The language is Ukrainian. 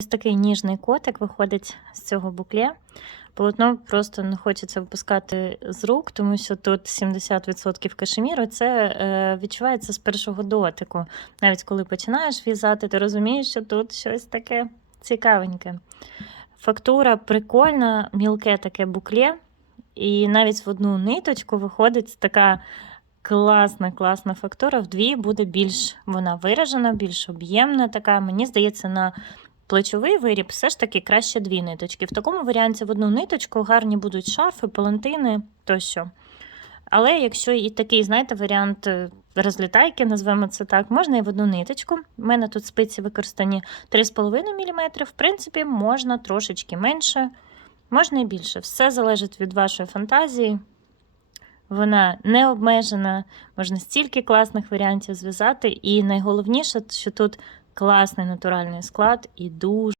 Ось такий ніжний котик виходить з цього букле. Полотно просто не хочеться випускати з рук, тому що тут 70% кашеміру. Це е, відчувається з першого дотику. Навіть коли починаєш в'язати, ти розумієш, що тут щось таке цікавеньке. Фактура прикольна, мілке таке букле, і навіть в одну ниточку виходить така класна, класна фактура. Вдві буде більш вона виражена, більш об'ємна така. Мені здається, на плечовий виріб все ж таки краще дві ниточки. В такому варіанті в одну ниточку гарні будуть шарфи, палантини тощо. Але якщо і такий, знаєте, варіант е, розлітайки, назвемо це так, можна і в одну ниточку. У мене тут спиці використані 3,5 мм. В принципі, можна трошечки менше, можна і більше. Все залежить від вашої фантазії. Вона не обмежена, можна стільки класних варіантів зв'язати. І найголовніше, що тут класний натуральний склад і дуже.